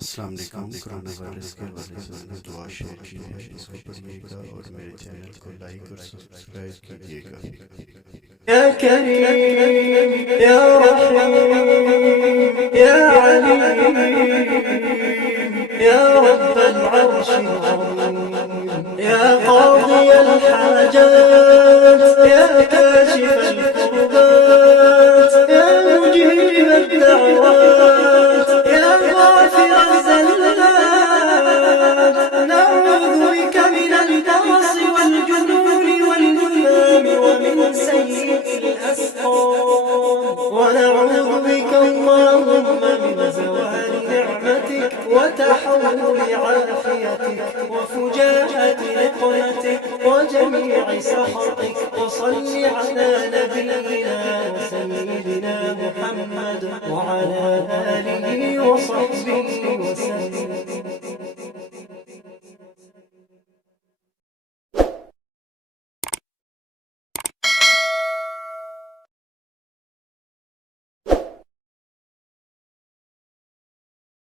अस्सलाम वालेकुम। Corona virus के हवाले से मैंने दुआ शेयर की है, इसको पढ़िएगा और मेरे चैनल को लाइक और सब्सक्राइब कीजिएगा। يا كريم يا رحيم يا عليم يا رب العرش العظيم يا قاضي الحاجات يا كاشف الكربات يا مجيب الدعوات يا غافر الزلات نعوذ بك من البرص والجنون والجذام ومن سيء الأسقام ونعوذ بك اللهم من زوال نعمتك وتحول عافيتك وفجاءة نقمتك وجميع سخطك وصل على نبينا وسيدنا محمد وعلى آله وصحبه وسلم.